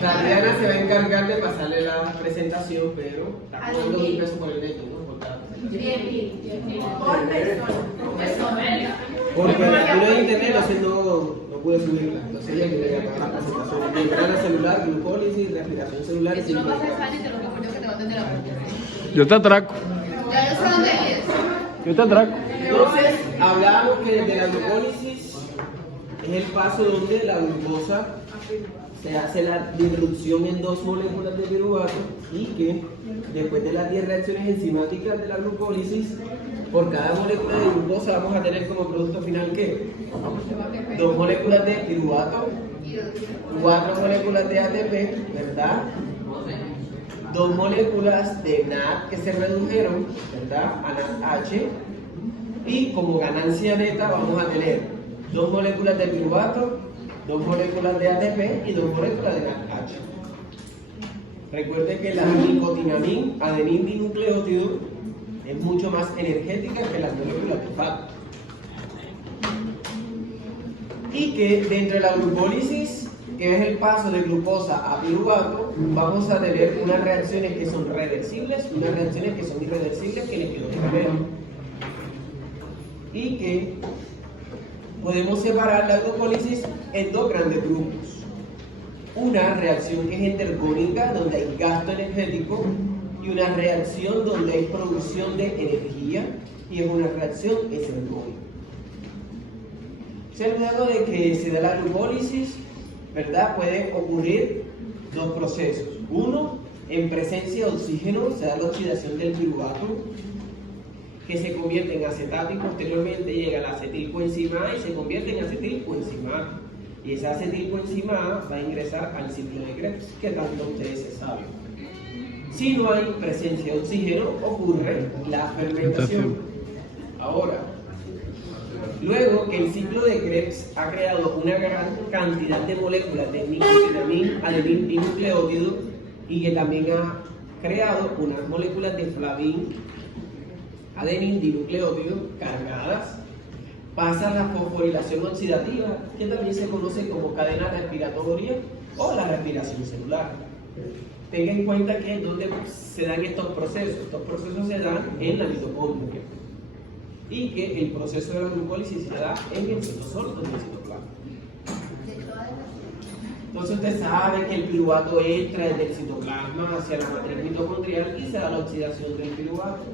Tatiana se va a encargar de pasarle la presentación, pero está cobrando 1.000 pesos por el neto, ¿no? Por cada presentación. Por persona. Porque tú no en internet, así no pude subirla. Entonces ella quería pagar la presentación. Membrana celular, glucólisis, respiración celular y Si no pasa el sal y te lo recuerdo que te va a atender la puerta. Yo te atraco. Ya yo sé dónde es. Yo te atraco. Entonces, hablábamos que desde la glucólisis es el paso donde la glucosa se hace la disrupción en dos moléculas de piruvato y que después de las 10 reacciones enzimáticas de la glucólisis, por cada molécula de glucosa vamos a tener como producto final ¿qué? 2 moléculas de piruvato, 4 moléculas de ATP, ¿verdad? 2 moléculas de NAD que se redujeron, ¿verdad? A NADH. Y como ganancia neta vamos a tener 2 moléculas de piruvato, 2 moléculas de ATP y 2 moléculas de NADH. Recuerde que la nicotinamina, adenín dinucleótido, es mucho más energética que las moléculas de FAT. Y que dentro de la glucólisis, que es el paso de glucosa a piruvato, vamos a tener unas reacciones que son reversibles y unas reacciones que son irreversibles que les quiero ver. Y que podemos separar la glucólisis en 2 grandes grupos. Una reacción que es entergónica, donde hay gasto energético, y una reacción donde hay producción de energía, y es una reacción exergónica. Luego de que se da la glucólisis, ¿verdad? Pueden ocurrir 2 procesos. Uno, en presencia de oxígeno, se da la oxidación del piruvato, que se convierte en acetato y posteriormente llega la acetilcoenzima A y se convierte en acetilcoenzima A. Y esa acetilcoenzima A va a ingresar al ciclo de Krebs, que tanto ustedes se saben. Si no hay presencia de oxígeno, ocurre la fermentación. Ahora, luego que el ciclo de Krebs ha creado una gran cantidad de moléculas de nicotinamina, adenín dinucleótido y que también ha creado unas moléculas de flavin, adenín dinucleótido cargadas, pasa la fosforilación oxidativa, que también se conoce como cadena respiratoria o la respiración celular. Tenga en cuenta que es donde se dan estos procesos se dan en la mitocondria y que el proceso de la glucólisis se da en el citosol del citoplasma. Entonces usted sabe que el piruvato entra desde el citoplasma hacia la matriz mitocondrial y se da la oxidación del piruvato.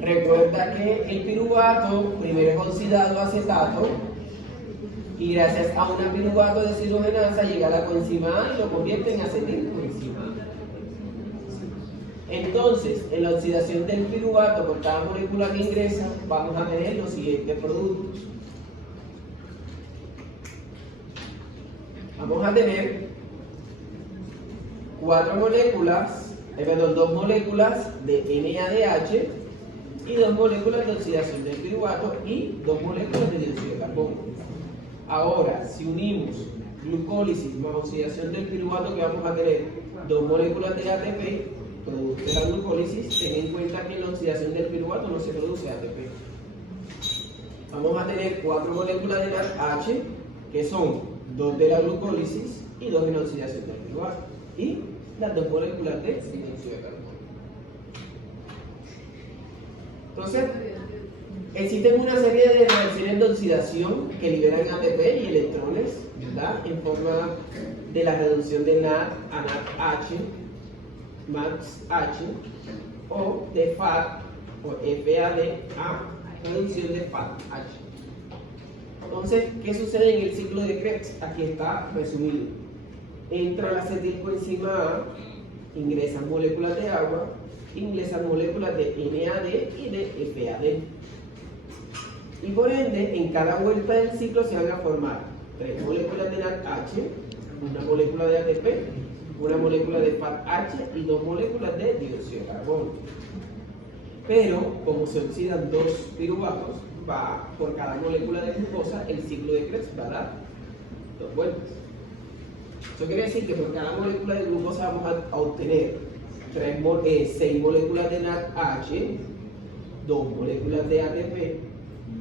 Recuerda que el piruvato primero es oxidado a acetato y gracias a una piruvato deshidrogenasa llega a la coenzima A y lo convierte en acetilcoenzima A. Entonces, en la oxidación del piruvato por cada molécula que ingresa, vamos a tener los siguientes productos. Vamos a tener 2 moléculas de NADH y 2 moléculas de oxidación del piruvato y 2 moléculas de dióxido de carbono. Ahora, si unimos glucólisis más oxidación del piruvato, que vamos a tener 2 moléculas de ATP, producto de la glucólisis, ten en cuenta que en la oxidación del piruvato no se produce ATP. Vamos a tener 4 moléculas de NADH, que son 2 de la glucólisis y 2 de la oxidación del piruvato, y las 2 moléculas de dióxido de carbono. Entonces, existen una serie de reacciones de oxidación que liberan ATP y electrones, ¿verdad? En forma de la reducción de NAD a NADH, MADH, o de FAD o FAD a reducción de FADH. Entonces, ¿qué sucede en el ciclo de Krebs? Aquí está resumido. Entra la acetilcoenzima A, ingresan moléculas de agua, ingresan moléculas de NAD y de FAD. Y por ende, en cada vuelta del ciclo se van a formar 3 moléculas de NADH, una molécula de ATP, una molécula de FADH y 2 moléculas de dióxido de carbono. Pero, como se oxidan 2 piruvatos, va por cada molécula de glucosa, el ciclo de Krebs va a dar 2 vueltas. Eso quiere decir que por cada molécula de glucosa vamos a obtener 6 moléculas de NADH, 2 moléculas de ATP,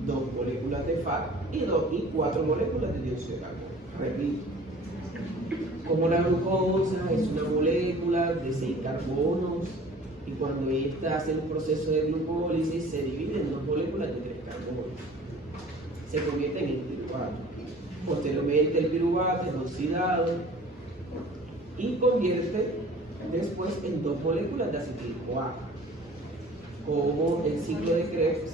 2 moléculas de FAD y 4 moléculas de dióxido de carbono. Repito. Como la glucosa es una molécula de 6 carbonos y cuando ésta hace un proceso de glucólisis se divide en 2 moléculas de 3 carbonos. Se convierte en el piruvato. Posteriormente el piruvato es oxidado y convierte después en 2 moléculas de acetil-CoA. Como el ciclo de Krebs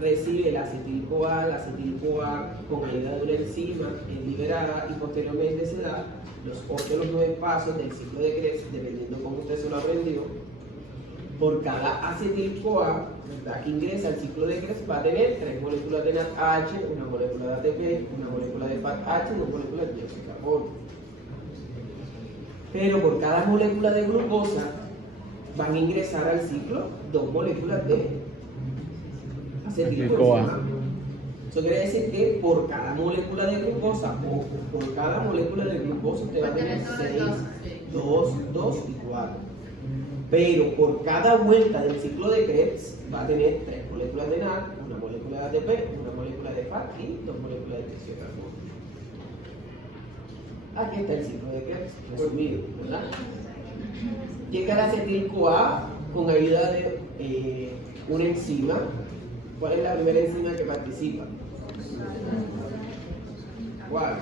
recibe el acetil-CoA, la acetil-CoA con ayuda de una enzima es liberada y posteriormente se da los 8 o los 9 pasos del ciclo de Krebs, dependiendo cómo usted se lo aprendió. Por cada acetil-CoA, ¿verdad?, que ingresa al ciclo de Krebs va a tener 3 moléculas de NADH, una molécula de ATP, una molécula de FADH y una molécula de dióxido de carbono. Pero por cada molécula de glucosa van a ingresar al ciclo 2 moléculas de acetil-CoA. Eso quiere decir que por cada molécula de glucosa o por cada molécula de glucosa usted va a tener 6, 2, 2 y 4. Pero por cada vuelta del ciclo de Krebs va a tener 3 moléculas de NAD, una molécula de ATP, una molécula de FAD y 2 moléculas de dióxido de carbono. Aquí está el ciclo de Krebs resumido, ¿verdad? Llega el acetil-CoA con ayuda de una enzima. ¿Cuál es la primera enzima que participa? ¿Cuál?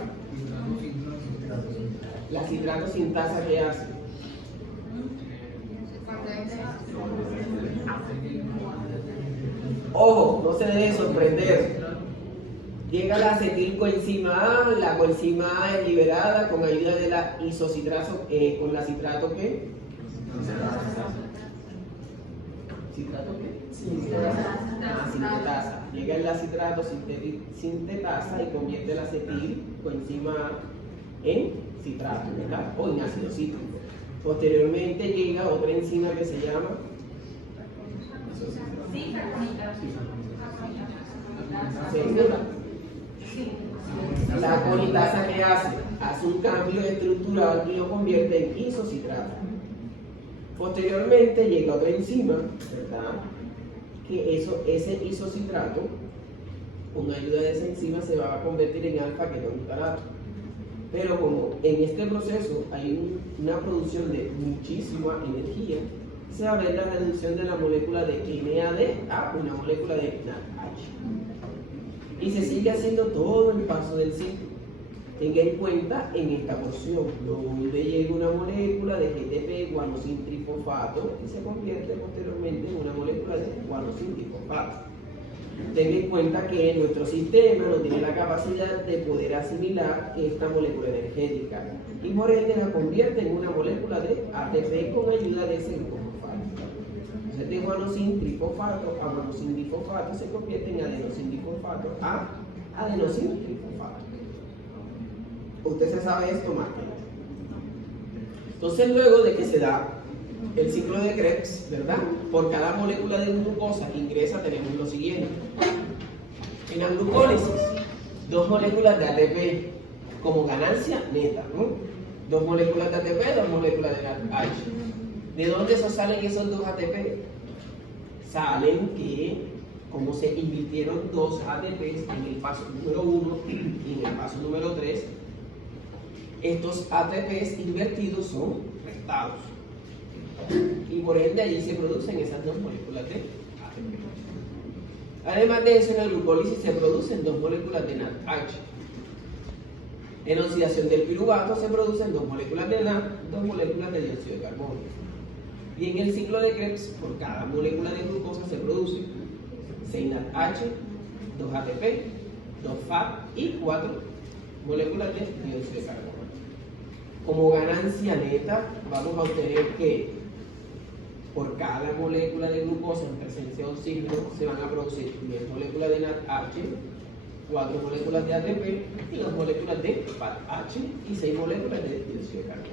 La citrato sintasa, ¿qué hace? Ojo, no se debe sorprender. Llega la acetilcoenzima A, la coenzima A es liberada con ayuda de la isocitrato, con la citrato ¿qué? ¿Citrato qué? Sintetasa. Llega el citrato sintetasa y convierte la acetilcoenzima A en citrato, ¿verdad? O en ácido cítrico. Posteriormente llega otra enzima que se llama la conitasa, que hace un cambio estructural y lo convierte en isocitrato. Posteriormente llega otra enzima, ¿verdad?, que ese isocitrato, con ayuda de esa enzima, se va a convertir en alfa-ketobutanato. Pero como en este proceso hay una producción de muchísima energía, se va a ver la reducción de la molécula de NAD a una molécula de NADH. Y se sigue haciendo todo el paso del ciclo. Tenga en cuenta en esta porción, donde llega una molécula de GTP, guanosin trifosfato, y se convierte posteriormente en una molécula de guanosin trifosfato. Tenga en cuenta que nuestro sistema no tiene la capacidad de poder asimilar esta molécula energética y por ende la convierte en una molécula de ATP con ayuda de ese grupo fosfato. Entonces de guanosin trifosfato a guanosin difosfato se convierte en adenosin difosfato a adenosin trifosfato. Usted se sabe esto más que yo. Entonces luego de que se da el ciclo de Krebs, ¿verdad?, por cada molécula de glucosa que ingresa tenemos lo siguiente. En la glucólisis, 2 moléculas de ATP como ganancia neta, ¿no? 2 moléculas de ATP, 2 moléculas de NADH. ¿De dónde salen esos 2 ATP? Salen que, como se invirtieron 2 ATPs en el paso número 1 y en el paso número 3, estos ATPs invertidos son restados. Y por ende allí se producen esas 2 moléculas de ATP. Además de eso, en la glucólisis se producen 2 moléculas de NADH. En oxidación del piruvato se producen 2 moléculas de NAD, 2 moléculas de dióxido de carbono. Y en el ciclo de Krebs, por cada molécula de glucosa se produce 6 NADH, 2 ATP, 2 FAD y 4 moléculas de dióxido de carbono. Como ganancia neta, vamos a obtener que por cada molécula de glucosa en presencia de oxígeno se van a producir 10 moléculas de NADH, 4 moléculas de ATP y 2 moléculas de FADH y 6 moléculas de dióxido de carbono.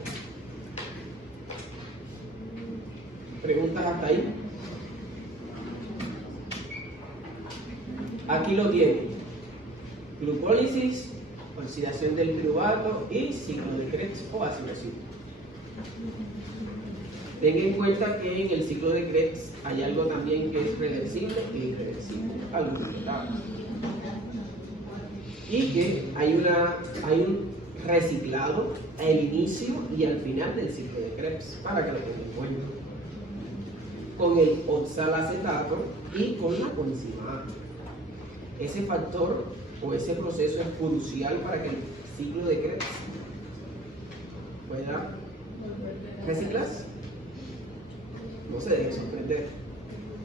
¿Preguntas hasta ahí? Aquí lo tienen. Glucólisis, oxidación del piruvato y ciclo de Krebs o acidación. Tenga en cuenta que en el ciclo de Krebs hay algo también que es reversible e irreversible, algo inevitable. Y que hay reciclado al inicio y al final del ciclo de Krebs, para que lo tengan en cuenta. Con el oxalacetato y con la coenzima A. Ese factor o ese proceso es crucial para que el ciclo de Krebs pueda reciclarse. No se deje sorprender.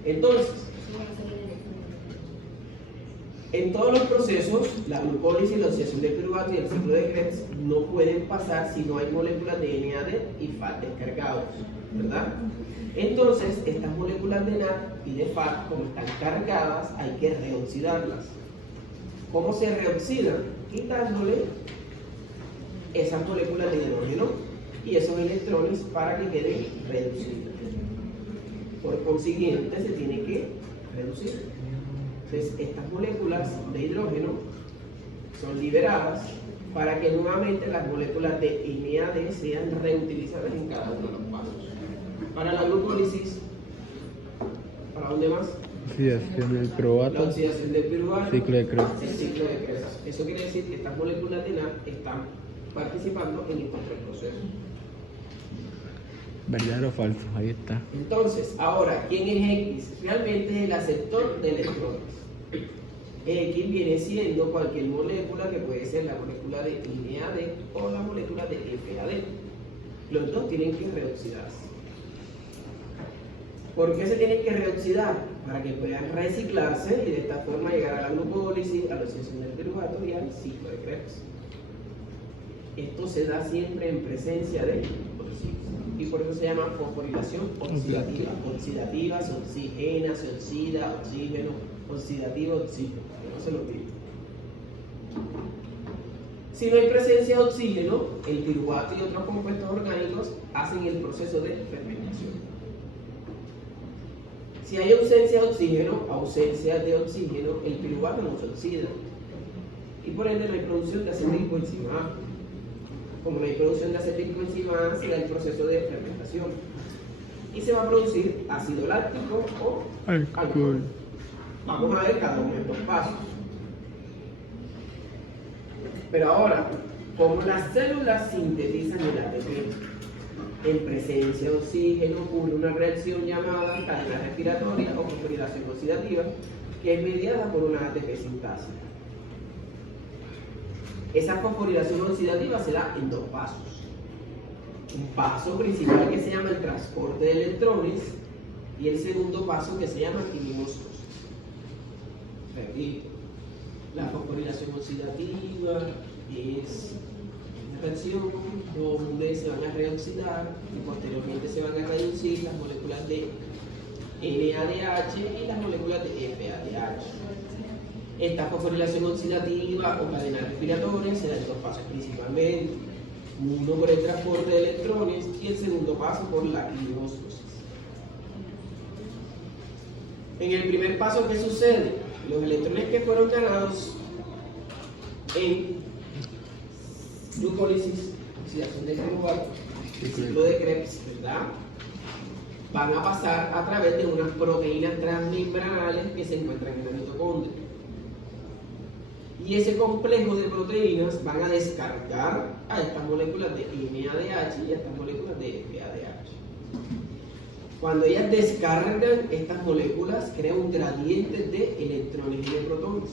Entonces, en todos los procesos, la glucólisis, la oxidación del piruvato y el ciclo de Krebs no pueden pasar si no hay moléculas de NAD y FAT descargados, ¿verdad? Entonces, estas moléculas de NAD y de FAT, como están cargadas, hay que reoxidarlas. ¿Cómo se reoxidan? Quitándole esas moléculas de hidrógeno y esos electrones para que queden reducidas. Por consiguiente, se tiene que reducir. Entonces, estas moléculas de hidrógeno son liberadas para que nuevamente las moléculas de NAD sean reutilizadas en cada uno de los pasos. Para la glucólisis, ¿para dónde más? Oxidación del La piruvato, oxidación del piruvato, ciclo de Krebs. el ciclo de Krebs. Eso quiere decir que estas moléculas de NAD están participando en estos tres procesos. ¿Verdadero o falso? Ahí está. Entonces, ahora, ¿quién es X? Realmente es el aceptor de electrones. X viene siendo cualquier molécula que puede ser la molécula de NAD o la molécula de FAD. Los dos tienen que reoxidarse. ¿Por qué se tienen que reoxidar? Para que puedan reciclarse y de esta forma llegar a la glucólisis, a la oxidación del piruvato y al ciclo de Krebs. Esto se da siempre en presencia de oxígeno y por eso se llama fosforilación oxidativa. Oxidativa se oxigena, se oxida, oxígeno, oxidativo, oxígeno. Que no se lo olvide. Si no hay presencia de oxígeno, el piruvato y otros compuestos orgánicos hacen el proceso de fermentación. Si hay ausencia de oxígeno, el piruvato no se oxida. Y por ende no hay producción de acetilcoenzima A. Como no hay producción de acetilcoenzima A, se da el proceso de fermentación. Y se va a producir ácido láctico o alcohol. Vamos a ver cada uno de estos pasos. Pero ahora, como las células sintetizan el ATP, en presencia de oxígeno ocurre una reacción llamada cadena respiratoria o fosforilación oxidativa, que es mediada por una ATP sintásica. Esa fosforilación oxidativa se da en dos pasos. Un paso principal que se llama el transporte de electrones y el segundo paso que se llama quimiosis. Repito, la fosforilación oxidativa es una reacción donde se van a reoxidar y posteriormente se van a reducir las moléculas de NADH y las moléculas de FADH. Esta fosforilación oxidativa o cadena respiratoria se da en dos pasos principalmente. Uno por el transporte de electrones y el segundo paso por la quimiosis. En el primer paso, ¿qué sucede? Los electrones que fueron ganados en glucólisis, oxidación de piruvato, ciclo de Krebs, ¿verdad? Van a pasar a través de unas proteínas transmembranales que se encuentran en la mitocondria. Y ese complejo de proteínas van a descargar a estas moléculas de NADH y a estas moléculas de FADH. Cuando ellas descargan estas moléculas, crea un gradiente de electrones y de protones,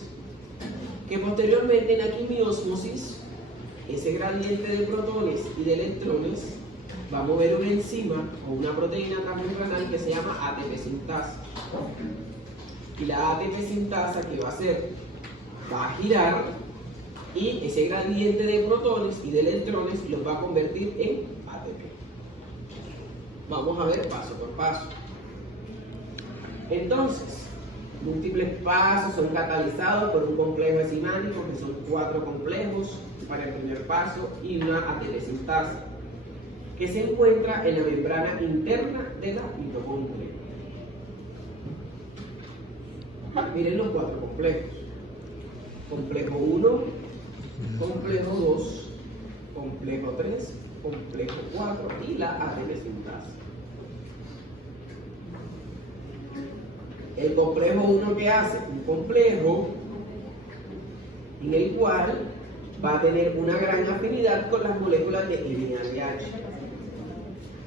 que posteriormente en la quimiósmosis, ese gradiente de protones y de electrones va a mover una enzima o una proteína transmembranal que se llama ATP sintasa. Y la ATP sintasa, ¿qué va a hacer? Va a girar y ese gradiente de protones y de electrones los va a convertir en ATP. Vamos a ver paso por paso. Entonces, múltiples pasos son catalizados por un complejo enzimático, que son 4 complejos para el primer paso y una ATP sintasa, que se encuentra en la membrana interna de la mitocondria. Miren los 4 complejos. Complejo 1, complejo 2, complejo 3, complejo 4 y la ATP sintasa. El complejo 1, ¿qué hace? Un complejo en el cual va a tener una gran afinidad con las moléculas de NADH.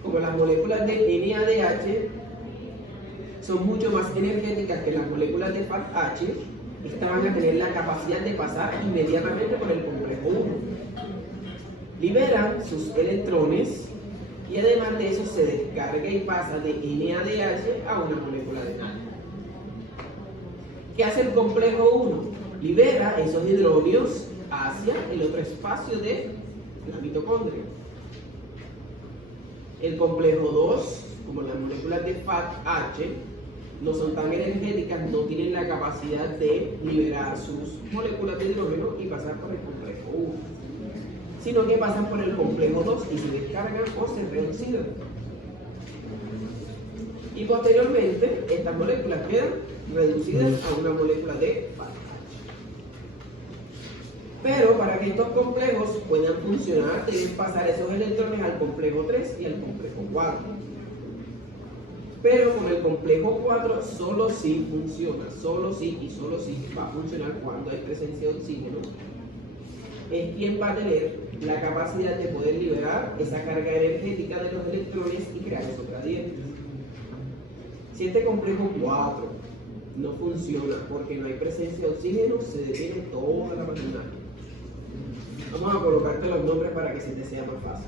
Como las moléculas de NADH son mucho más energéticas que las moléculas de FADH, estas van a tener la capacidad de pasar inmediatamente por el complejo 1. Liberan sus electrones y además de eso se descarga y pasa de NADH a una molécula de NAD. ¿Qué hace el complejo 1? Libera esos hidrógenos hacia el otro espacio de la mitocondria. El complejo 2, como las moléculas de FADH, no son tan energéticas, no tienen la capacidad de liberar sus moléculas de hidrógeno y pasar por el complejo 1, sino que pasan por el complejo 2 y se descargan o se reoxidan. Y posteriormente, estas moléculas quedan reducidas a una molécula de FADH. Pero para que estos complejos puedan funcionar, deben pasar esos electrones al complejo 3 y al complejo 4. Pero con el complejo 4 solo sí funciona, solo sí y solo sí va a funcionar cuando hay presencia de oxígeno. Es quien va a tener la capacidad de poder liberar esa carga energética de los electrones y crear esos gradientes. Si este complejo 4 no funciona porque no hay presencia de oxígeno, se detiene toda la maquinaria. Vamos a colocarte los nombres para que se te sea más fácil.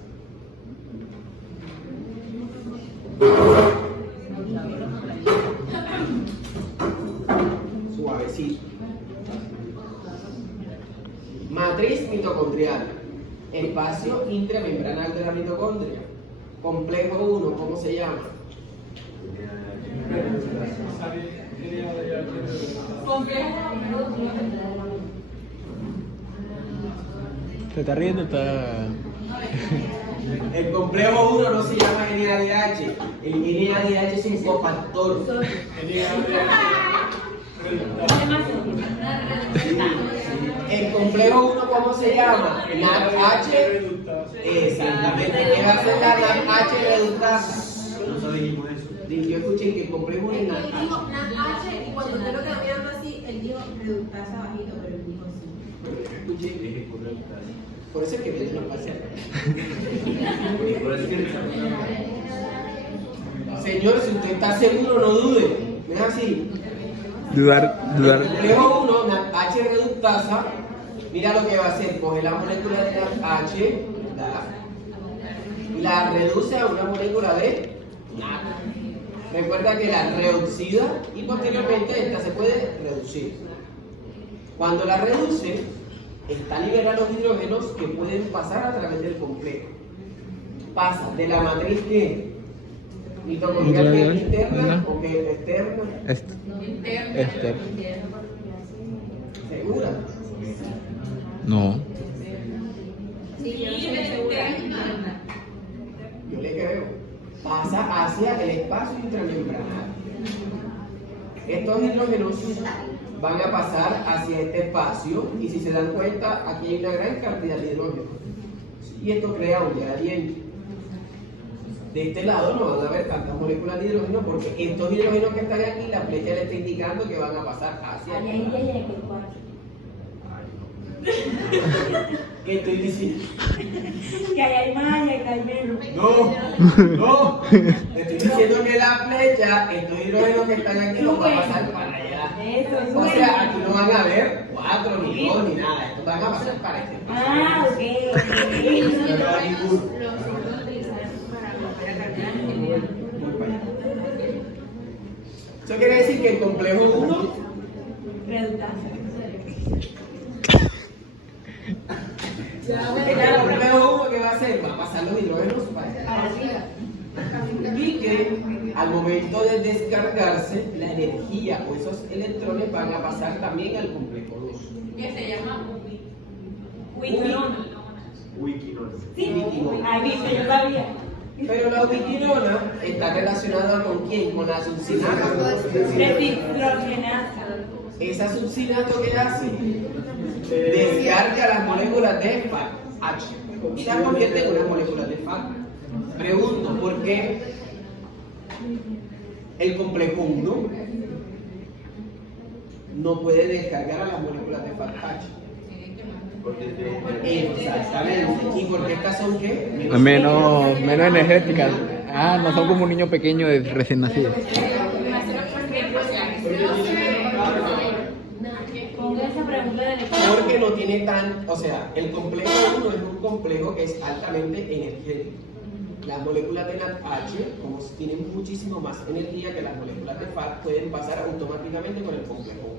Suavecito. Matriz mitocondrial. Espacio intramembranal de la mitocondria. Complejo 1, ¿cómo se llama? ¿Te estás riendo? Está... El complejo 1 no se llama NADH. El NADH es un cofactor. El complejo 1, ¿cómo se llama? NADH. Exactamente. ¿Qué va a hacer la NADH reductasa? No dijimos eso. Yo escuché que el complejo 1 es Dijo NADH. NADH y cuando usted lo quedó mirando así, él dijo reductasa bajito, pero él dijo sí. Escuché. Por eso es que viene la paseada. Por eso es que Señor, si usted está seguro, no dude. ¿No es así? Dudar. El complejo 1, NADH reductasa, mira lo que va a hacer, coge la molécula de NADH, la reduce a una molécula de NAD. Recuerda que la reoxida y posteriormente esta se puede reducir. Cuando la reduce, esta libera los hidrógenos que pueden pasar a través del complejo. Pasa de la matriz que mitocondrial que es interna o que es externa. Este. ¿Segura? No. Yo le creo. Pasa hacia el espacio intramembranal. Estos hidrógenos van a pasar hacia este espacio y si se dan cuenta, aquí hay una gran cantidad de hidrógeno. Y esto crea un gradiente. De este lado no van a haber tantas moléculas de hidrógeno porque estos hidrógenos que están aquí, la flecha le está indicando que van a pasar hacia aquí. ¿Qué estoy diciendo? Que ahí hay más y acá hay menos. No. Estoy diciendo que la flecha, estos hidrógenos que están aquí, los van a pasar para allá. Eso, O sea, aquí no van a ver 4 ni 2 ni nada. Estos van a pasar para este espacio. Ah, ok. No va ninguno. Eso quiere decir que el complejo 1 Reductasa. el complejo 1 que va a hacer, va a pasar los hidrógenos para allá. Y que al momento de descargarse, la energía o esos electrones van a pasar también al complejo 2. Que se llama ubiquinona. Wikinol. Sí, Ubiquinona. ahí dice, yo sabía. Pero la ubiquinona está relacionada con quién? Con la succinato. Reciprogenasa. Esa succinato que hace descarga las moléculas de FADH y las convierte en unas moléculas de FADH. Pregunto, ¿por qué el complejo 1 no puede descargar a las moléculas de FADH? Exactamente. ¿Y por qué estas son qué? Menos energéticas. Ah, no son como un niño pequeño de recién nacido. Porque no tiene tan, o sea, el complejo 1 es un complejo que es altamente energético. Las moléculas de NADH, como tienen muchísimo más energía que las moléculas de FAT, pueden pasar automáticamente con el complejo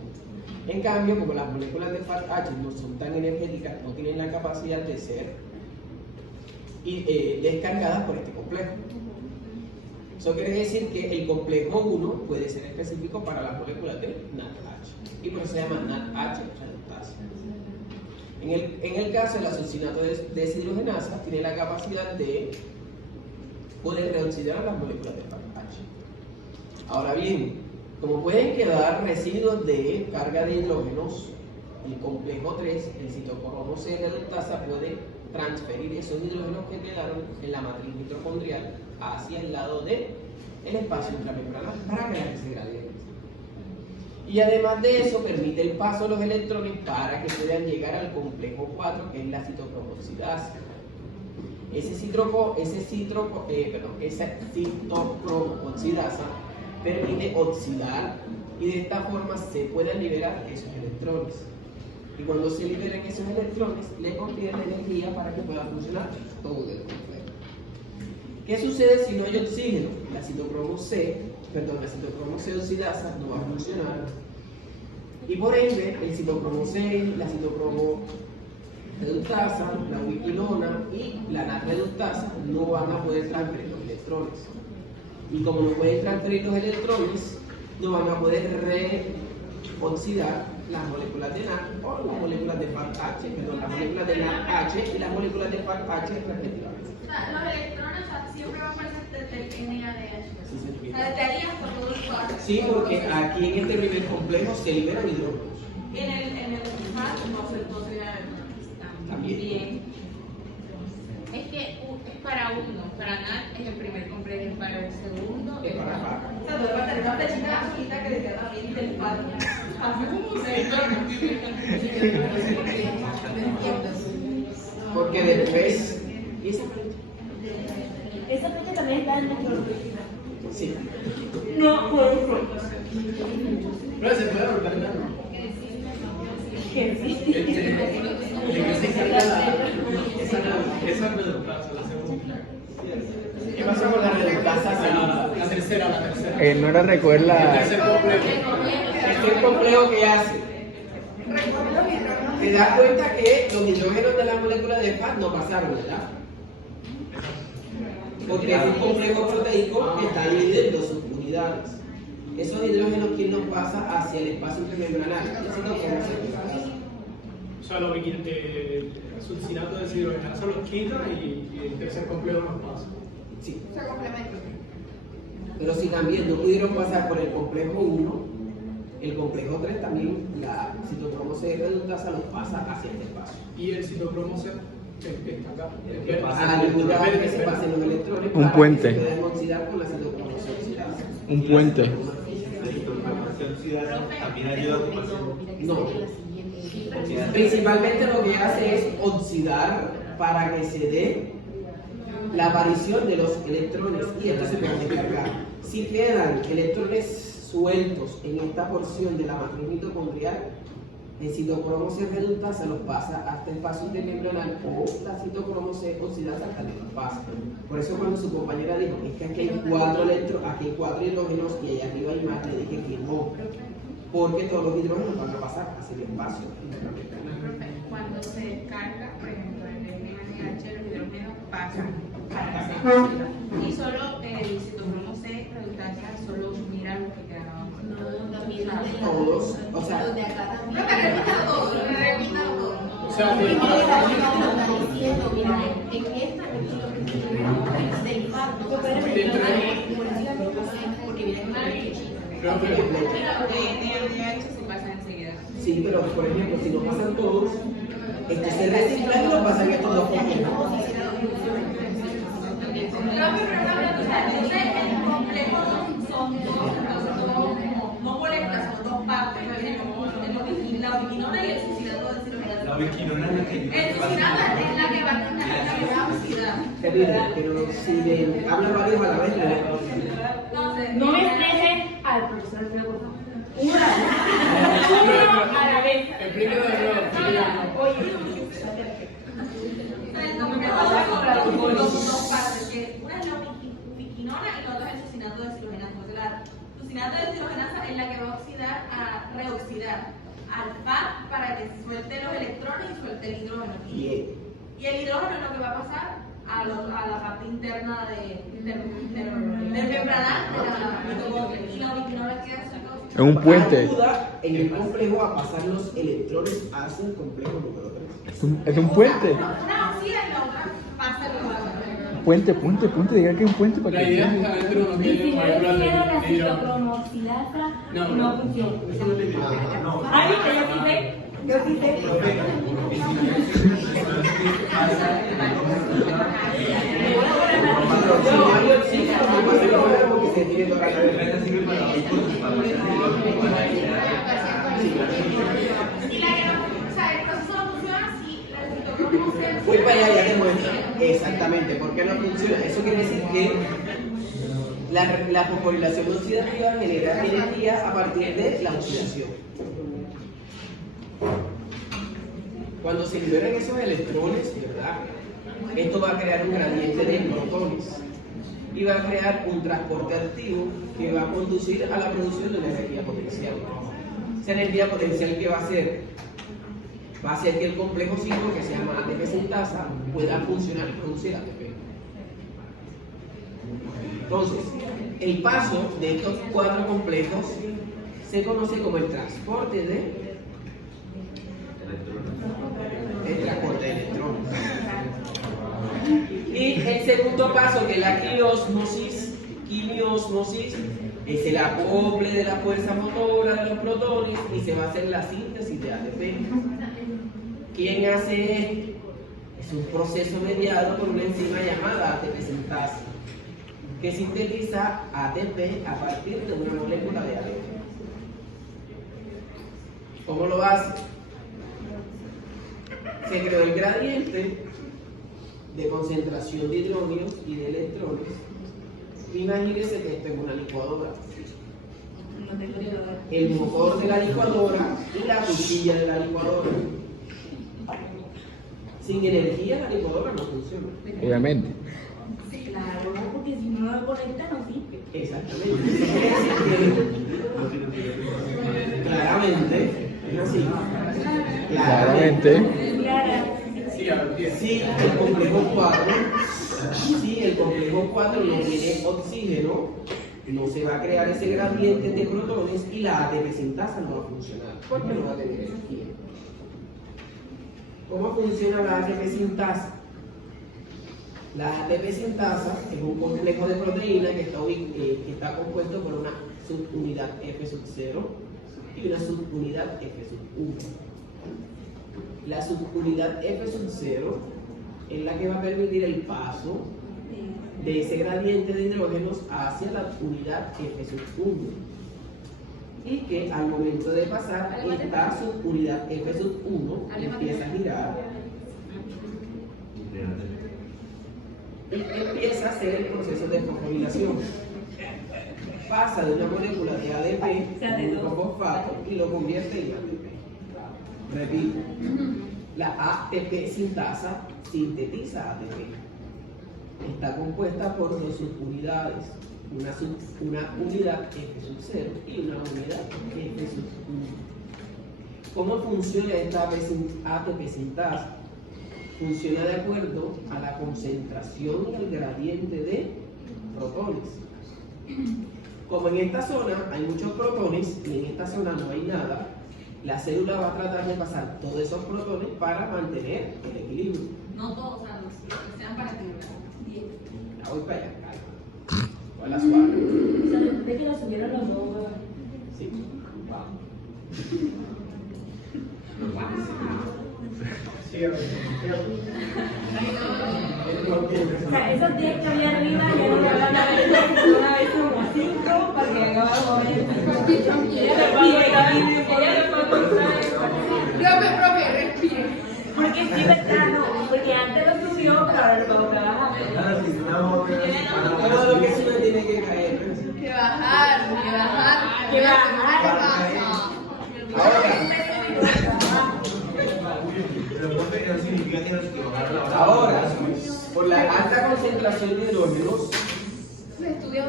1. En cambio, como las moléculas de FAT-H no son tan energéticas, no tienen la capacidad de ser descargadas por este complejo. Eso quiere decir que el complejo 1 puede ser específico para las moléculas de NADH y por eso se llama NADH reductasa. En el caso de la succinato deshidrogenasa, tiene la capacidad de poder reoxidar las moléculas de FAT-H. Ahora bien, como pueden quedar residuos de carga de hidrógenos, el complejo 3, el citocromo C reductasa, puede transferir esos hidrógenos que quedaron en la matriz mitocondrial hacia el lado del espacio intramembranal para crear ese gradiente. Y además de eso, permite el paso de los electrones para que puedan llegar al complejo 4, que es la citocromoxidasa. Esa citocromoxidasa permite oxidar y de esta forma se pueden liberar esos electrones. Y cuando se liberen esos electrones, le convierte energía para que pueda funcionar todo el complejo. ¿Qué sucede si no hay oxígeno? La citocromo C oxidasa no va a funcionar. Y por ende, el citocromo C, la citocromo reductasa, la ubiquinona y la NAD reductasa no van a poder transferir los electrones. Y como no pueden transferir los electrones, no van a poder reoxidar las moléculas de NAD o las moléculas de FAT-H, las moléculas de NAD-H y las moléculas de FAT-H respectivamente. Los electrones siempre van a aparecer del NADH. Sí, Estarías por todos los lados. sí, porque aquí en este primer complejo se liberan hidrógenos. En el FAT no se liberan. También. Es que es para uno, para NAD es el primer complejo, para el segundo Es para FAT. O sea, tú vas a tener una flechita azulita que decía también del FAT. Porque después. Esa fecha también está en nuestro. Sí. No, por eso. Pero se puede volver esa reductasa, la segunda. ¿Qué pasa con la reductasa? La tercera. No era recuerda. El tercer complejo. Es el complejo que hace. Te das cuenta que los hidrógenos de la molécula de FAT no pasaron, ¿verdad? Porque es un complejo proteico que está dividido en dos subunidades. Esos hidrógenos, ¿quién los pasa hacia el espacio intermembranal? O sea, el succinato de deshidrogenasa los quita y el tercer complejo nos pasa. Sí. Se complementa. Pero si también no pudieron pasar por el complejo 1, el complejo 3 también, la citocromo C reductasa los pasa hacia este espacio. Y el citocromo C, que está acá. A ningún lado que se pasen los electrones Un para puente. que se puedan oxidar con la citocromo C oxidasa. Un puente. La citocromo oxidasa también ayuda como No. Principalmente lo que hace es oxidar para que se dé la aparición de los electrones y estos se pueden descargar. Si quedan electrones sueltos en esta porción de la matriz mitocondrial, el citocromo C reductasa los pasa hasta el espacio intermembranal o la citocromo C oxidasa también los pasa. Por eso cuando su compañera dijo, es que aquí hay 4 electrones, aquí hay 4 hidrógenos y allá arriba hay más, le dije que no. Porque todos los hidrógenos van a pasar hacia el espacio intermembranal. Cuando se descarga, por ejemplo, en el NADH, los hidrógenos pasan para ese espacio. Y solo el citocromo C reductasa solo mira lo que queda abajo. No, también Todos, o sea, los de acá también. Pero que repita todo, que repita todo. O sea, Porque está diciendo, mira, en esta es del FAT, no se puede repetir porque viene con la leche. Pero de NADH se pasa enseguida. sí, pero por ejemplo, si no pasan todos, estos se reciclan y no pasan estos dos completos. Entonces, el complejo son dos moléculas, son dos partes. La ubiquinona y el succinato de deshidrogenasa. El sucinado es la que va a tener la que va a oxidar. Pero si le hablan varios a la vez, Entonces, No me expresen al profesor Alfredo, por favor. Uno a la vez. Explíquelo de nuevo. Oye, entonces, lo que pasa con las dos partes, que una es la ubiquinona y la otra es el sucinato de deshidrogenasa. Entonces, la sucinato de deshidrogenasa es la que va a oxidar, a reoxidar al FAD para que suelte los electrones y suelte el hidrógeno. Y el hidrógeno es lo que va a pasar a la parte interna del membranal de la mitocondria. Y la ubiquinona que hace Es un puente. Ayuda en el complejo a pasar los electrones hacia el complejo número 3. Es un puente. una oxida y la otra pasa el Puente, diga que es un puente para La idea es que. que adentro no y tiene si no le moléculas hicieron la de hidrógeno. ciclocromoxilasa, No, no funciona. Eso no tiene. Ah, viste, yo sí sé. Y la que no, o sea, el proceso no funciona si la citocromo Voy para allá, ya te muestro. Exactamente, ¿por qué no funciona? Eso quiere decir que la fosforilación oxidativa genera energía a partir de la oxidación. Cuando se liberan esos electrones, ¿verdad? Esto va a crear un gradiente de protones y va a crear un transporte activo que va a conducir a la producción de una energía potencial. Esa energía potencial que va a hacer va a hacer que el complejo 5, que se llama ATP sintasa, pueda funcionar y producir ATP. Entonces, el paso de estos 4 complejos se conoce como el transporte de electrones. Y el segundo paso, que es la quimiosmosis, es el acople de la fuerza motora de los protones y se va a hacer la síntesis de ATP. ¿Quién hace esto? Es un proceso mediado por una enzima llamada ATP sintasa, que sintetiza ATP a partir de una molécula de ATP. ¿Cómo lo hace? Se creó el gradiente de concentración de hidrógenos y de electrones. Imagínense que esto es una licuadora. El motor de la licuadora y la cuchilla de la licuadora. Sin energía la licuadora no funciona. Obviamente. Claro, porque si no lo conecta no sirve. Exactamente. Claramente, es así. Claramente. Sí, a ver, Si el complejo 4 no tiene oxígeno, no se va a crear ese gradiente de protones y la ATP sintasa no va a funcionar porque no va a tener energía. ¿Cómo funciona la ATP sintasa? La ATP sintasa es un complejo de proteína que está compuesto por una subunidad F0 y una subunidad F1. La subunidad F0 es la que va a permitir el paso de ese gradiente de hidrógenos hacia la unidad F1 y que al momento de pasar esta subunidad F1 empieza a girar y empieza a hacer el proceso de fosforilación. Pasa de una molécula de ADP, un fosfato, y lo convierte en ATP. Repito, la ATP sintasa sintetiza ATP. Está compuesta por 2 subunidades, una unidad F0 y una unidad F1. ¿Cómo funciona esta ATP sintasa? Funciona de acuerdo a la concentración y al gradiente de protones. Como en esta zona hay muchos protones y en esta zona no hay nada, la célula va a tratar de pasar todos esos protones para mantener el equilibrio. No todos, o sea, los que sean para ti. La voy para allá. Voy a la suave. O sea, después de que lo subieron los dos. Sí. sí, a ver. O sea, esos 10 que había arriba ya no me van a ver una vez como 5 para que acabara de mover. Ella me puede contar. Profe, respire. Porque sí, verdad, no. Porque antes lo subió, pero ahora lo vamos a trabajar. Todo lo que sube tiene que caer. Que bajar. Que bajar. Ahora, por la alta concentración de hidrógenos,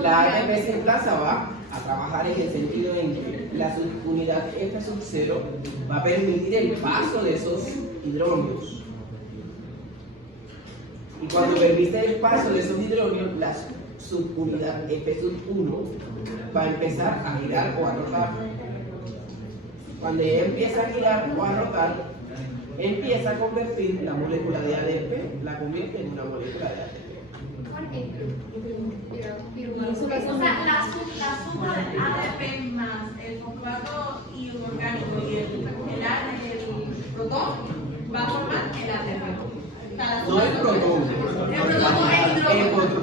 la ATP se emplaza va a trabajar en el sentido en que la subunidad F sub 0 va a permitir el paso de esos hidrógenos. Y cuando permite el paso de esos hidrógenos, la subunidad F sub 1 va a empezar a girar o a rotar. Cuando ella empieza a girar o a rotar, empieza a convertir la molécula de ADP, la convierte en una molécula de ATP. O sea, la suma del ADP más el fosfato inorgánico y el protón va a formar el ATP. No el protón.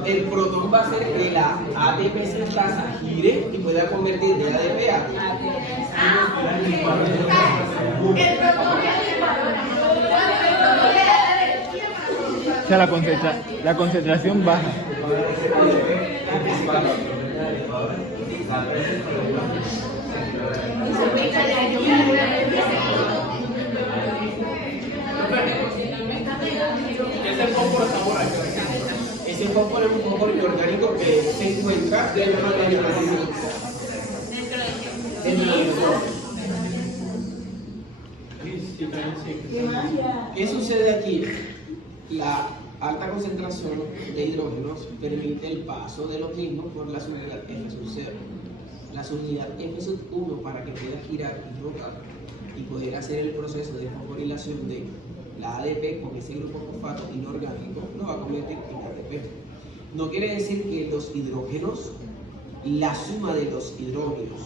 El protón va a hacer que la ATP se emplaza, gire y pueda convertir de ADP a ATP. El protón es O sea, la concentración baja. Ese fósforo es un fósforo inorgánico que se encuentra dentro de la hidrógeno. ¿Qué sucede aquí? La alta concentración de hidrógenos permite el paso de los mismos por la subunidad F sub 0. La subunidad F sub 1 para que pueda girar y rotar y poder hacer el proceso de fosforilación de la ADP con ese grupo fosfato inorgánico lo va a convertir en ATP. No quiere decir que los hidrógenos, la suma de los hidrógenos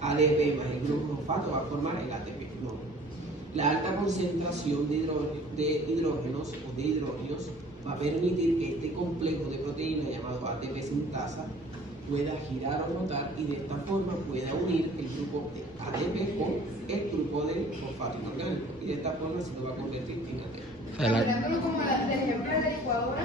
ADP más el grupo fosfato va a formar el ATP. No. La alta concentración de hidrógenos o de hidrógenos va a permitir que este complejo de proteína llamado ATP sintasa pueda girar o rotar y de esta forma pueda unir el grupo de ADP con el grupo de fosfato inorgánico y de esta forma se lo va a convertir en ATP. Hablándolo como el ejemplo de la licuadora,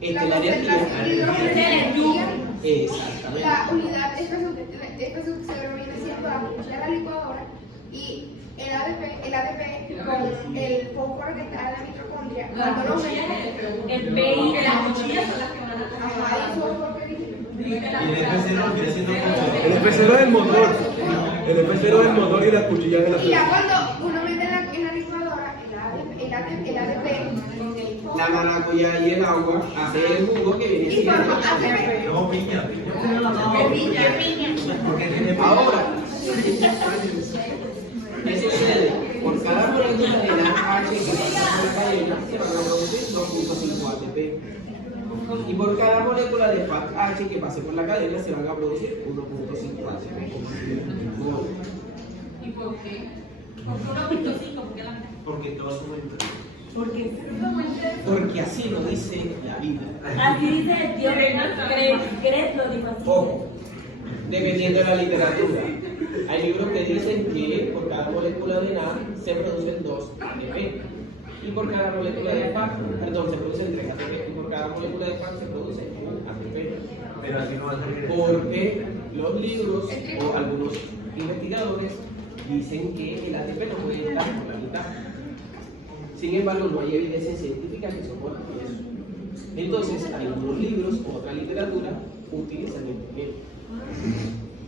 Este la es el área concentración de hidrógeno, exactamente. la unidad F sub 0 viene siendo la de la licuadora y el ADP con el fósforo que está en la mitocondria, cuando lo meten, El PI de las cuchillas son las que van a ajá, y fósforo que dice. El F0 del motor. El F0 del motor y las cuchillas de la Y ya cuando uno mete en la licuadora, el ADP con el La maracuyá y el agua hace el jugo que viene y siendo forma ATP. No, piña. ahora. ¿Qué sucede? Por cada molécula de la H que pasa por la cadena se van a producir 2.5 ATP. Y por cada molécula de FAT H que pase por la cadena se van a producir 1.5 ATP. ¿Y por qué? ¿Por qué 1.5? ¿Por qué la mitad? Porque todas suman. Porque así lo dice la Biblia. Así dice Dios. ¿Crees lo dijo así? Ojo, dependiendo de la literatura. Hay libros que dicen que por cada molécula de NAD se producen 2 ATP. Y por cada molécula de FAT, perdón, se producen 3 ATP. Y por cada molécula de FAT se produce 1 ATP. Pero así no va a salir. Porque los libros o algunos investigadores dicen que el ATP no puede estar por la mitad. Sin embargo, no hay evidencia científica que soporte eso. Entonces, algunos libros o otra literatura utilizan el primero.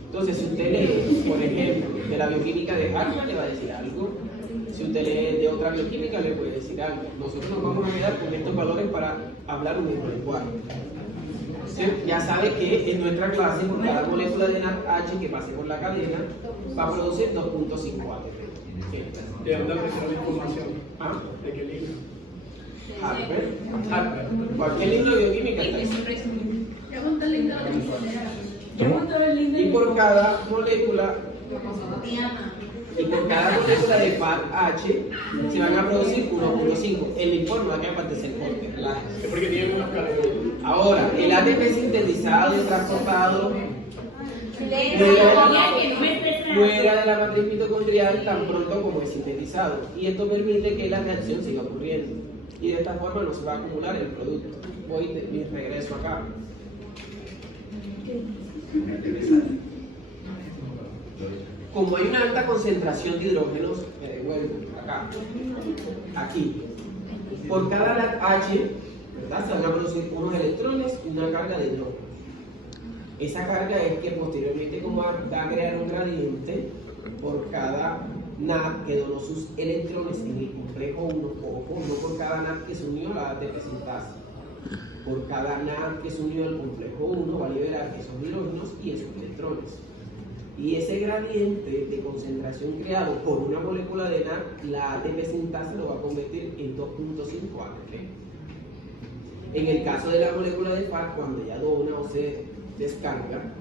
Entonces, si usted lee, por ejemplo, de la bioquímica de Harvard, le va a decir algo. Si usted lee de otra bioquímica, le puede decir algo. Nosotros nos vamos a quedar con estos valores para hablar un mismo lenguaje. Ya sabe que en nuestra clase, por cada molécula de NADH que pase por la cadena, va a producir 2.5 ATP. ¿De dónde apreciaron la información? ¿Ah? ¿De qué libro? Harvard. Cualquier libro de bioquímica está ahí. Y por cada molécula de FAT H se van a producir 1.5. El informe va a aparecer el corte. Es porque tienen unas cadenas. Ahora, el ATP sintetizado y transportado fuera de la matriz mitocondrial tan pronto como es sintetizado. Y esto permite que la reacción siga ocurriendo. Y de esta forma no se va a acumular el producto. Voy de regreso acá. Como hay una alta concentración de hidrógenos, bueno, acá, aquí, por cada NAD H, ¿verdad? Se van a producir unos electrones y una carga de hidrógeno. Esa carga es que posteriormente como va a crear un gradiente por cada NAD que donó sus electrones en el complejo 1, ojo, no por cada NAD que se unió a la ATP sintasa. Por cada NAD que se unió al complejo 1 va a liberar esos hidrógenos y esos electrones. Y ese gradiente de concentración creado por una molécula de NAD, la ATP sintasa lo va a convertir en 2.5 ATP. En el caso de la molécula de FAT, cuando ya dona o se descarga,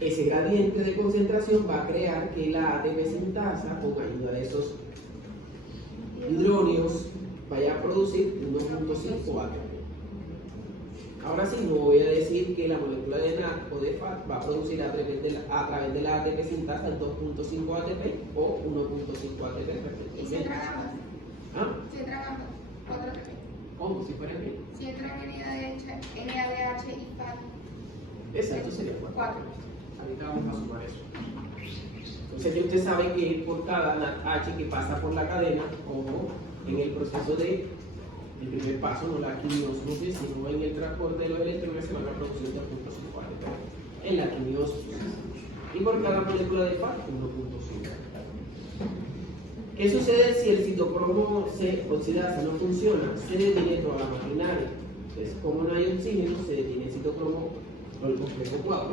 ese gradiente de concentración va a crear que la ATP sintasa, con ayuda de esos hidróneos, vaya a producir 1.5 ATP. Ahora sí, no voy a decir que la molécula de NAD o de FAT va a producir a través de la ATP sintasa el 2.5 ATP o 1.5 ATP respectivamente. ¿Y si entran ambas? ¿Ah? Si entran ambas, 4 ATP. ¿Cómo? Si fuera bien. Si entran NADH y FAT, Exacto, sería 4. 4. Ahorita vamos a sumar eso. Entonces ya usted sabe que por cada NADH que pasa por la cadena, ojo, en el proceso de el primer paso, no la quimiosmosis, sino en el transporte de los electrones se van a producir 2.5 ATP en la quimiosmosis. Y por cada molécula de FAT, 1.5. ¿Qué sucede si el citocromo C oxidasa no funciona? Se detiene toda la maquinaria. Entonces, como no hay oxígeno, se detiene el citocromo o el complejo 4,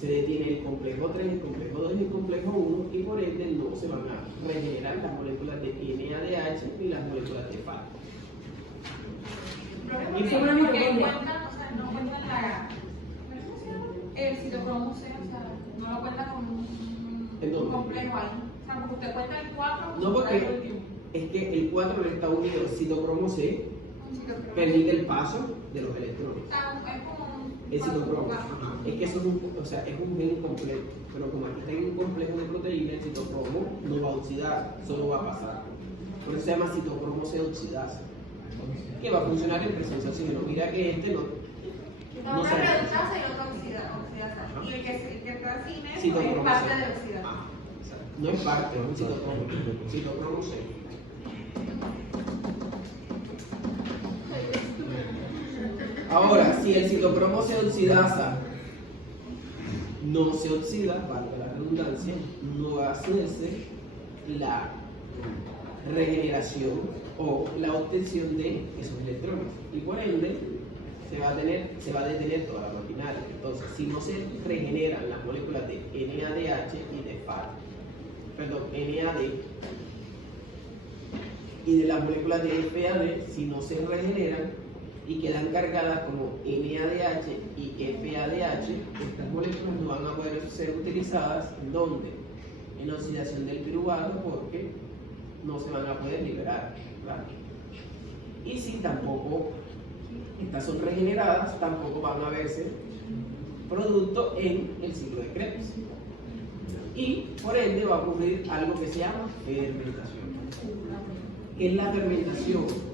se detiene el complejo 3, el complejo 2 y el complejo 1, y por ende no se van a regenerar las moléculas de NADH y las moléculas de FAT. Y porque no cuentan el citocromo C, o sea, no lo cuenta con un complejo ahí. O sea, porque usted cuenta el 4. No, porque es que el 4 está unido al citocromo C, permite el paso de los electrones. Es como El citocromo. Es que eso es un gen completo, pero como aquí está en un complejo de proteínas, el citocromo no va a oxidar, solo va a pasar. Por eso se llama citocromo C oxidasa, que va a funcionar en presencia de oxígeno. Mira que este no una se reductasa y otra oxidasa. Y el que está sin eso Citocromo es parte C. de la oxidación. Ah, no es parte, es un citocromo. Citocromo C. Ahora, si el citocromo se oxidasa no se oxida, valga la redundancia, no va a hacerse la regeneración o la obtención de esos electrones. Y por ende, se va a detener toda la maquinaria. Entonces, si no se regeneran las moléculas de NADH y de FAT, perdón, NAD, y de las moléculas de FAD, si no se regeneran y quedan cargadas como NADH y FADH, estas moléculas no van a poder ser utilizadas ¿en dónde? En la oxidación del piruvato, porque no se van a poder liberar, ¿verdad? Y si tampoco estas son regeneradas, tampoco van a verse producto en el ciclo de Krebs. Y por ende va a ocurrir algo que se llama fermentación. ¿Qué es la fermentación?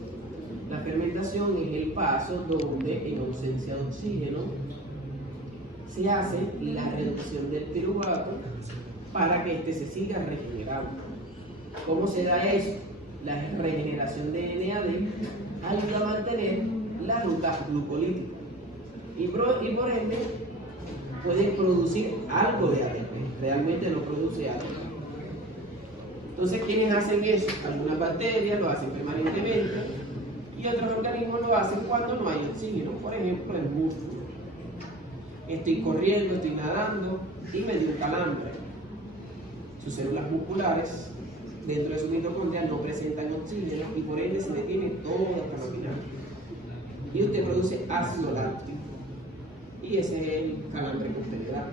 La fermentación es el paso donde, en ausencia de oxígeno, se hace la reducción del piruvato para que éste se siga regenerando. ¿Cómo se da eso? La regeneración de NAD ayuda a mantener la ruta glucolítica y por ende puede producir algo de ATP, realmente no produce ATP. Entonces, ¿quiénes hacen eso? Algunas bacterias lo hacen permanentemente y otros organismos lo hacen cuando no hay oxígeno, por ejemplo el músculo. Estoy corriendo, estoy nadando y me dio un calambre. Sus células musculares dentro de su mitocondria no presentan oxígeno y por ende se detiene toda esta maquinaria. Y usted produce ácido láctico. Y ese es el calambre que usted le da.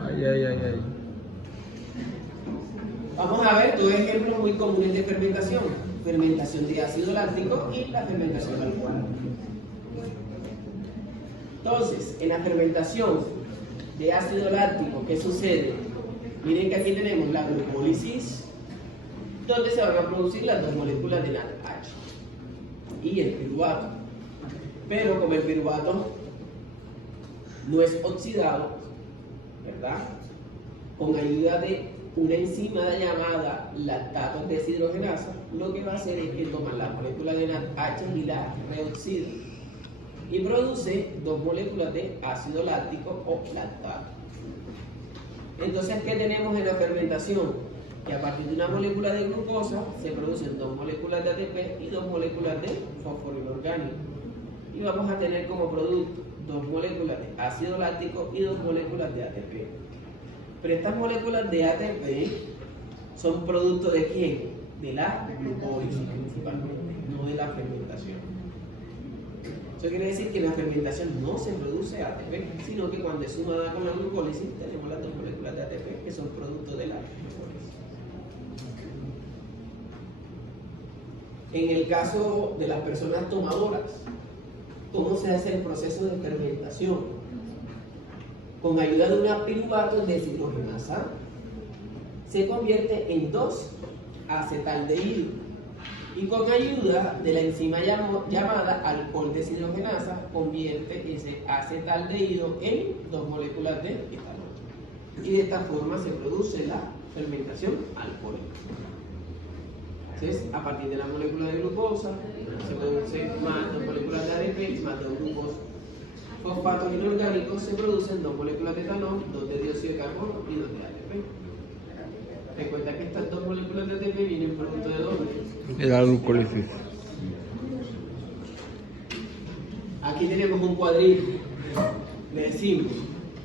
Ay. Vamos a ver dos ejemplos muy comunes de fermentación. Fermentación de ácido láctico y la fermentación alcohólica. Entonces, en la fermentación de ácido láctico, ¿qué sucede? Miren que aquí tenemos la glucólisis, donde se van a producir las dos moléculas de NADH y el piruvato. Pero como el piruvato no es oxidado, ¿verdad? Con ayuda de una enzima llamada lactato deshidrogenasa, lo que va a hacer es que toma la molécula de NADH y la reoxida y produce dos moléculas de ácido láctico o lactato. Entonces, ¿qué tenemos en la fermentación? Que a partir de una molécula de glucosa se producen dos moléculas de ATP y dos moléculas de fósforo inorgánico. Y vamos a tener como producto dos moléculas de ácido láctico y dos moléculas de ATP. Pero estas moléculas de ATP son producto de ¿quién? De la glucólisis principalmente, no de la fermentación. Eso quiere decir que en la fermentación no se produce ATP, sino que cuando es sumada con la glucólisis tenemos las dos moléculas de ATP que son producto de la glucólisis. En el caso de las personas tomadoras, ¿cómo se hace el proceso de fermentación? Con ayuda de una piruvato deshidrogenasa se convierte en 2-acetaldehído y con ayuda de la enzima llamada alcohol deshidrogenasa convierte ese acetaldehído en dos moléculas de etanol y de esta forma se produce la fermentación alcohólica. Entonces, a partir de la molécula de glucosa se produce más dos moléculas de ADP más dos grupos fosfatos inorgánicos, se producen dos moléculas de etanol, dos de dióxido de carbono y dos de ATP. Recuerda que estas dos moléculas de ATP vienen producto de ¿dónde? De la glucólisis. Aquí tenemos un cuadrito. Le decimos,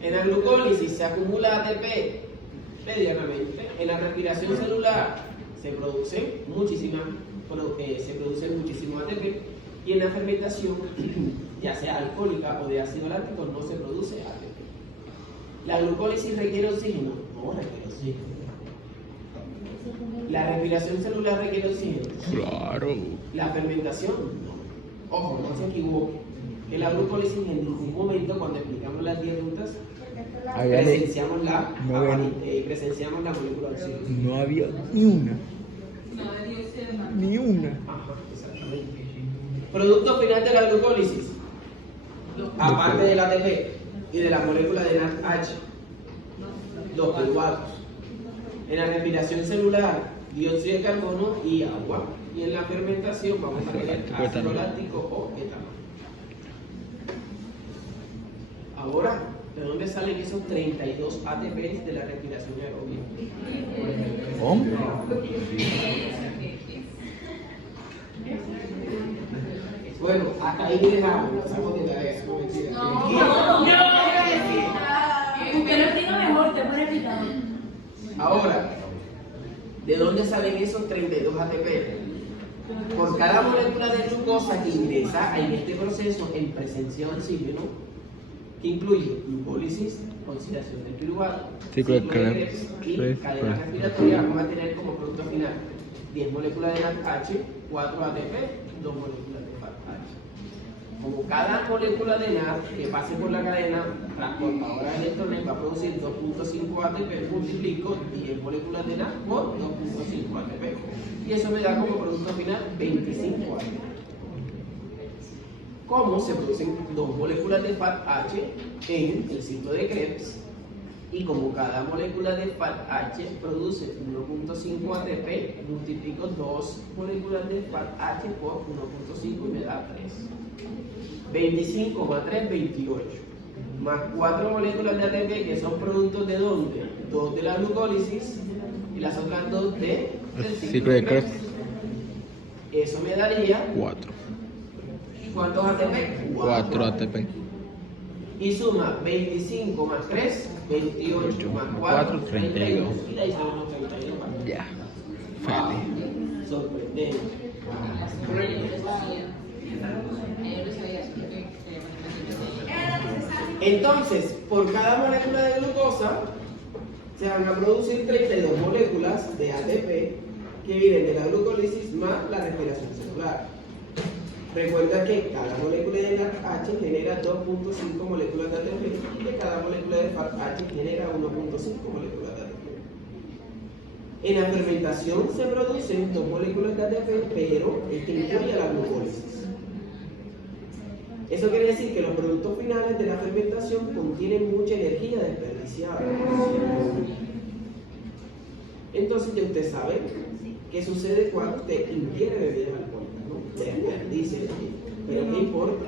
en la glucólisis se acumula ATP medianamente, en la respiración celular se produce muchísimo ATP y en la fermentación, ya sea alcohólica o de ácido láctico, no se produce ATP. ¿La glucólisis requiere oxígeno? No requiere oxígeno. ¿La respiración celular requiere oxígeno? Claro. ¿La fermentación? No. Ojo, no se equivoque. Que la glucólisis en ningún momento, cuando explicamos las 10 rutas, presenciamos la molécula de oxígeno. No había ni una. No, de dióxido de carbono. Ni una. Ajá, exactamente. Producto final de la glucólisis, aparte del ATP y de la molécula de NADH, los piruvatos. En la respiración celular, dióxido de carbono y agua. Y en la fermentación vamos a tener ácido láctico o etanol. Ahora, ¿de dónde salen esos 32 ATPs de la respiración aeróbica? ¿Cómo? Bueno, acá ahí dejamos, sacamos de tarea. Usted lo explica mejor, te puede explicar. Ahora, ¿de dónde salen esos 32 ATP? Por cada molécula de glucosa que ingresa en este proceso en presencia de oxígeno, que incluye glucólisis, oxidación del piruvato, ciclo de Krebs y cadena respiratoria, vamos a tener como producto final 10 moléculas de NADH, 4 ATP, 2 moléculas de FADH. Como cada molécula de NAD que pase por la cadena transportadora de electrones va a producir 2.5 ATP, multiplico 10 moléculas de NAD por 2.5 ATP. Y eso me da como producto final 25 ATP. ¿Cómo se producen dos moléculas de FADH en el ciclo de Krebs? Y como cada molécula de FADH produce 1.5 ATP, multiplico 2 moléculas de FADH por 1.5 y me da 3. 25 más 3, 28. Más 4 moléculas de ATP que son productos de ¿dónde? 2 de la glucólisis y las otras 2 del ciclo de Krebs. Eso me daría 4. ¿cuántos ATP? 4 ATP. Y suma 25 más 3, 28 más 4, 32. Y de ahí salen los 32. Ya. Wow. Sorprendente. Entonces, por cada molécula de glucosa se van a producir 32 moléculas de ATP que vienen de la glucólisis más la respiración celular. Recuerda que cada molécula de NADH H genera 2.5 moléculas de ATP y que cada molécula de FAT-H genera 1.5 moléculas de ATP. En la fermentación se producen 2 moléculas de ATP, pero esto incluye la glucólisis. Eso quiere decir que los productos finales de la fermentación contienen mucha energía desperdiciada. Entonces ya usted sabe qué sucede cuando usted ingiere bebidas alcohólicas, ¿no? Desperdicia energía. Pero ¿qué importa?